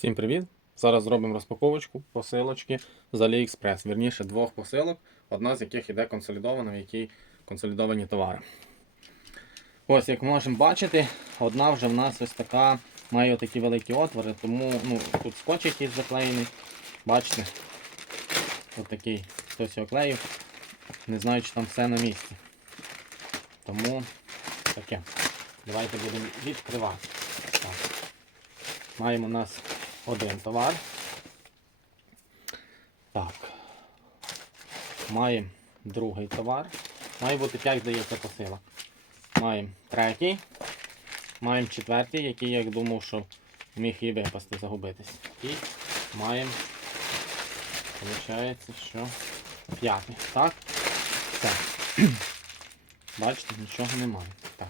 Всім привіт! Зараз зробимо розпаковочку посилочки з AliExpress. Вірніше двох посилок, одна з яких іде консолідована, в якій консолідовані товари. Ось, як можемо бачити, одна вже в нас ось така, має такі великі отвори, тому ну, тут скотч якийсь заклеєний. Бачите? Ось такий хтось його клеїв. Не знаю, чи там все на місці. Тому таке. Давайте будемо відкривати. Так. Маємо у нас один товар. Так. Маємо другий товар. Має бути 5, здається, посилок. Маємо третій. Маємо четвертий, який я думав, що міг і випасти, загубитись. І маємо, виходить, що п'ятий. Так? Все. Бачите, нічого немає. Так.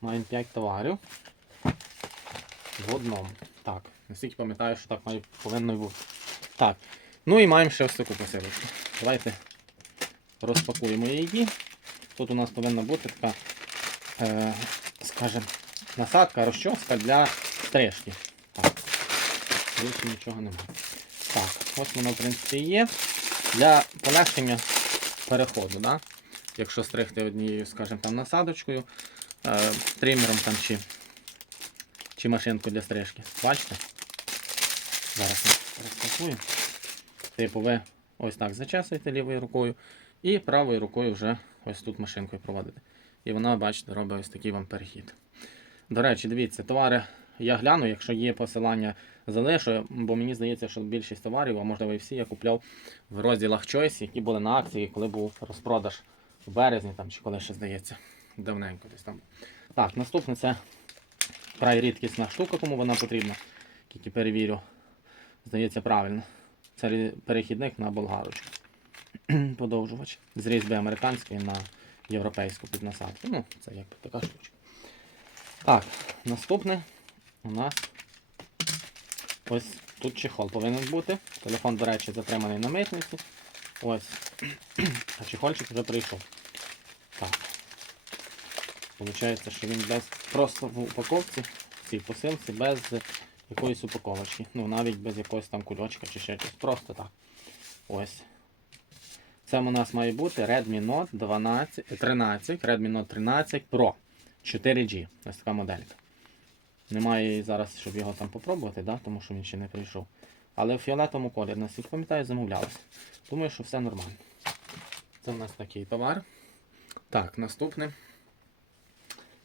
Маємо 5 товарів. В одному. Так, наскільки пам'ятаю, що так має, повинно бути. Так. Ну і маємо ще ось таку посилочку. Давайте розпакуємо її. Тут у нас повинна бути така, е, скажімо, насадка, розчоска для стрижки. Так. Більше нічого немає. Так, ось воно, в принципі, є. Для полегшення переходу, да? якщо стригти однією, скажімо, там насадочкою, е, тримером там чи чи машинку для стрижки. Бачите? Зараз ми. Типу ви ось так зачесуєте лівою рукою і правою рукою вже ось тут машинкою проводите. І вона, бачите, робить ось такий вам перехід. До речі, дивіться, товари я гляну, якщо є посилання, залишу, бо мені здається, що більшість товарів, а можливо і всі, я купляв в розділах Choice, які були на акції, коли був розпродаж в березні там, чи коли ще здається. Давненько десь там. Так, наступне це Край рідкісна штука, кому вона потрібна. Тільки перевірю. Здається, правильно. Це перехідник на болгарочку. Подовжувач. З різьби американської на європейську під насадку. Ну, це якби така штучка. Так, наступне у нас ось тут чехол повинен бути. Телефон, до речі, затриманий на митниці. Ось. А чехольчик вже прийшов. Так. Получається, що він без просто в упаковці, в цій посилці, без якоїсь упаковочки. Ну, навіть без якогось там кульочка чи ще щось. Просто так. Ось. Це у нас має бути Redmi Note 12, 13, Redmi Note 13 Pro 4G. Ось така моделька. Немає зараз, щоб його там попробувати, да? тому що він ще не прийшов. Але в фіолетовому кольорі, наскільки пам'ятаю, замовлялося. Думаю, що все нормально. Це у нас такий товар. Так, наступне.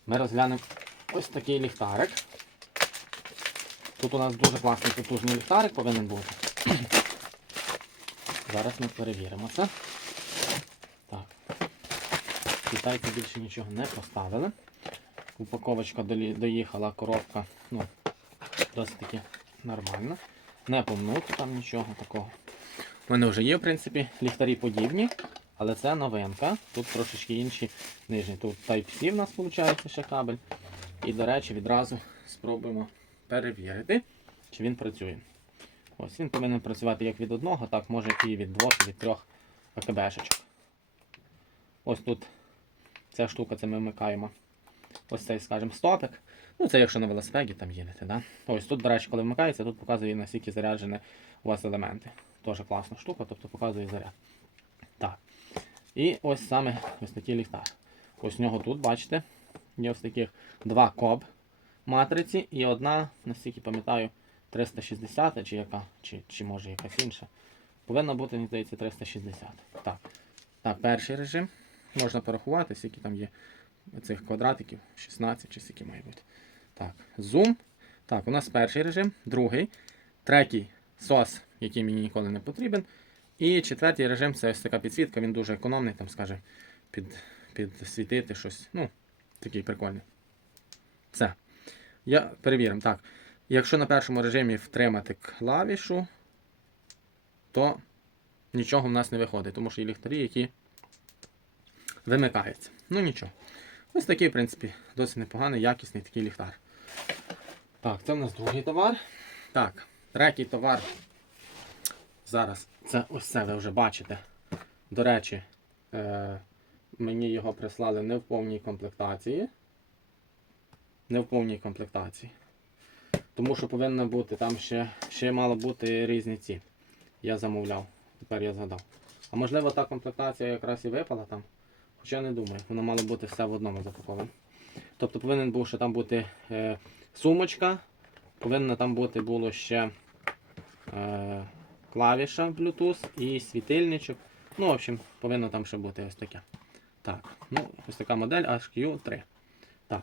Ми розглянемо ось такий ліхтарик. Тут у нас дуже класний потужний ліхтарик повинен бути. Зараз ми перевіримо це. Так. Китайці більше нічого не поставили. Упаковочка доїхала, коробка, ну, досить таки нормально. Не помнути там нічого такого. У мене вже є, в принципі, ліхтарі подібні, але це новинка. Тут трошечки інші нижні. Тут Type-C в нас виходить ще кабель. І, до речі, відразу спробуємо перевірити, чи він працює. Ось він повинен працювати як від одного, так може і від двох, і від трьох АКБшечок. Ось тут ця штука, це ми вмикаємо. Ось цей, скажімо, стопик. Ну, це якщо на велосипеді там їдете. Да? Ось тут, до речі, коли вмикається, тут показує наскільки заряджені у вас елементи. Теж класна штука, тобто показує заряд. І ось саме ось такий ліхтар. Ось у нього тут, бачите, є ось таких два коб матриці і одна, наскільки пам'ятаю, 360 чи яка, чи, чи може якась інша. Повинна бути, мені здається, 360. Так. Так, перший режим. Можна порахувати, скільки там є цих квадратиків, 16 чи скільки має бути. Так, зум. Так, у нас перший режим, другий, третій SOS, який мені ніколи не потрібен. І четвертий режим це ось така підсвітка, він дуже економний, там, скаже, під, підсвітити щось. Ну, такий прикольний. Все. Я перевіримо. Так. Якщо на першому режимі втримати клавішу, то нічого в нас не виходить, тому що є ліхтарі, які вимикаються. Ну нічого. Ось такий, в принципі, досить непоганий, якісний такий ліхтар. Так, це в нас другий товар. Так, третій товар. Зараз це ось ви вже бачите. До речі, е, мені його прислали не в повній комплектації. Не в повній комплектації. Тому що повинно бути, там ще, ще мало бути різні ці. Я замовляв, тепер я згадав. А можливо та комплектація якраз і випала там. Хоча не думаю, воно мало бути все в одному запаковане. Тобто повинен був ще там бути е, сумочка, повинна там бути було ще е, клавіша Bluetooth і світильничок. Ну, в общем, повинно там ще бути ось таке. Так, ну, ось така модель HQ3. Так.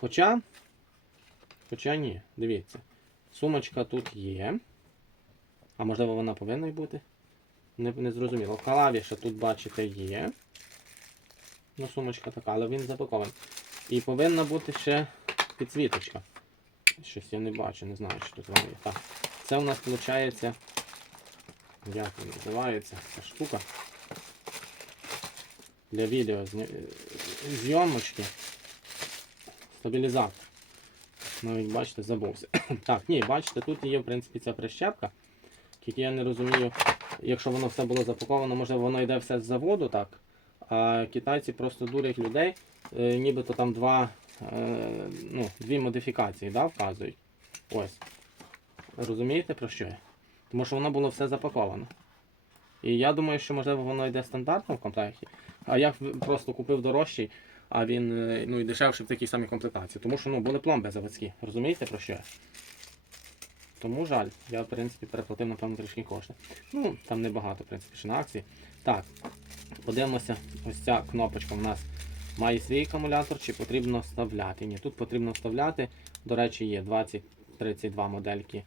Хоча. Хоча ні, дивіться. Сумочка тут є. А можливо вона повинна й бути. Не, не зрозуміло. Клавіша тут, бачите, є. Ну, сумочка така, але він запакований. І повинна бути ще підсвіточка. Щось я не бачу, не знаю, що тут воно є. Так. Це у нас виходить. Як він називається ця штука? Для відео зйомочки. Стабілізатор. Навіть бачите, забувся. так, ні, бачите, тут є в принципі ця прищепка. Тільки я не розумію, якщо воно все було запаковано, може воно йде все з заводу, так. А китайці просто дурять людей, е, нібито там два, е, ну, дві модифікації да, вказують. Ось. Розумієте про що я? Тому що воно було все запаковано. І я думаю, що можливо воно йде стандартно в комплекті. А я просто купив дорожчий, а він е, ну, і дешевший в такій самій комплектації. Тому що ну, були пломби заводські. Розумієте про що я? Тому жаль, я в принципі переплатив, напевно, трішки кошти. Ну, там небагато, в принципі, ще на акції. Так, подивимося, ось ця кнопочка в нас має свій акумулятор, чи потрібно вставляти. Ні, тут потрібно вставляти. До речі, є 2032 модельки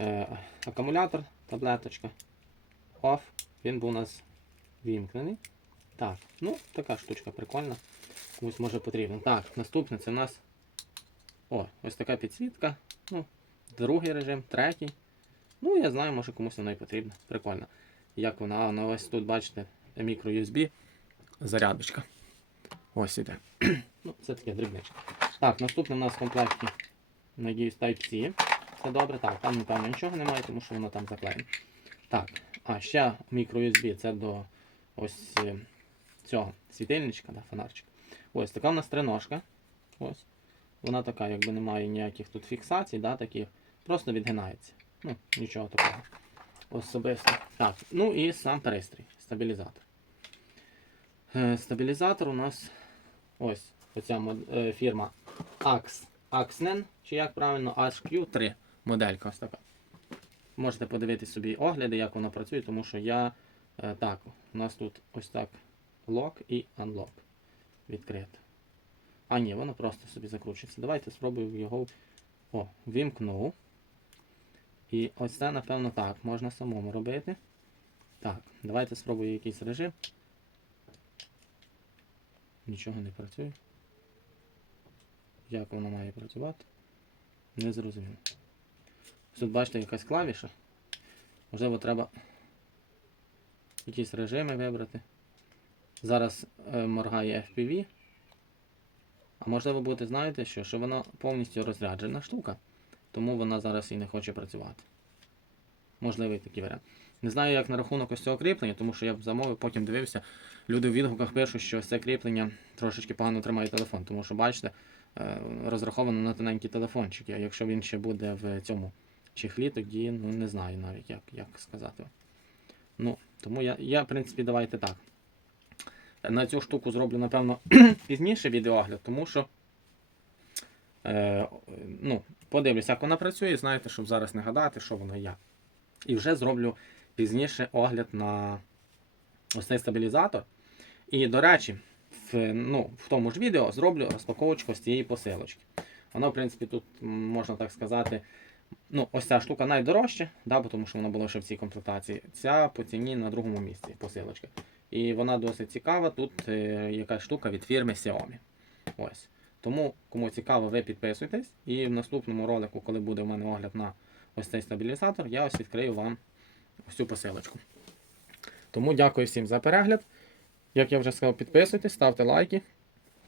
е, акумулятор, таблеточка. Off. Він був у нас вімкнений. Так, ну, така штучка прикольна. Комусь може потрібно. Так, наступне це у нас. О, ось така підсвітка. Ну, другий режим, третій. Ну, я знаю, може комусь вона і потрібна. Прикольно. Як вона, вона ось тут, бачите, мікро USB зарядочка. Ось іде. ну, це таке дрібничка. Так, наступне у нас в комплекті, надіюсь, Type-C. Це добре. Так, там, напевно, нічого немає, тому що воно там заклеєно. Так, а ще мікро USB це до ось е, цього світильничка, да, фонарчика. Ось така у нас триножка. Ось. Вона така, якби немає ніяких тут фіксацій, да, таких. Просто відгинається. Ну, нічого такого. Особисто. Так, ну і сам пристрій, стабілізатор. Е, стабілізатор у нас ось оця е, фірма Ax, Axnen, чи як правильно, HQ3 моделька ось така. Можете подивитись собі огляди, як воно працює, тому що я е, так, у нас тут ось так лок і unlock відкрито. А ні, воно просто собі закручується. Давайте спробуємо його о, вімкнув. І ось це, напевно, так, можна самому робити. Так, давайте спробую якийсь режим. Нічого не працює. Як воно має працювати? Не зрозуміло. Тут бачите якась клавіша. Можливо, треба якісь режими вибрати. Зараз е, моргає FPV. А можливо бути, знаєте що, що вона повністю розряджена штука, тому вона зараз і не хоче працювати. Можливий такий варіант. Не знаю, як на рахунок ось цього кріплення, тому що я б замовив, потім дивився. Люди в відгуках пишуть, що ось це кріплення трошечки погано тримає телефон, тому що, бачите, е, розраховано на тоненькі телефончики. А якщо він ще буде в цьому чехлі, тоді ну, не знаю навіть, як, як сказати. Ну, тому я, я, в принципі, давайте так. На цю штуку зроблю, напевно, пізніше відеогляд, тому що е, ну, подивлюсь, як вона працює, знаєте, щоб зараз не гадати, що вона як. І вже зроблю пізніше огляд на ось цей стабілізатор. І, до речі, в, ну, в тому ж відео зроблю розпаковочку з цієї посилочки. Вона, в принципі, тут, можна так сказати, ну, ось ця штука найдорожча, да, тому що вона була ще в цій комплектації. Ця по ціні на другому місці посилочка. І вона досить цікава. Тут е, якась штука від фірми Xiaomi. Ось. Тому, кому цікаво, ви підписуйтесь. І в наступному ролику, коли буде у мене огляд на ось цей стабілізатор, я ось відкрию вам ось цю посилочку. Тому дякую всім за перегляд. Як я вже сказав, підписуйтесь, ставте лайки,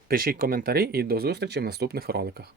пишіть коментарі і до зустрічі в наступних роликах.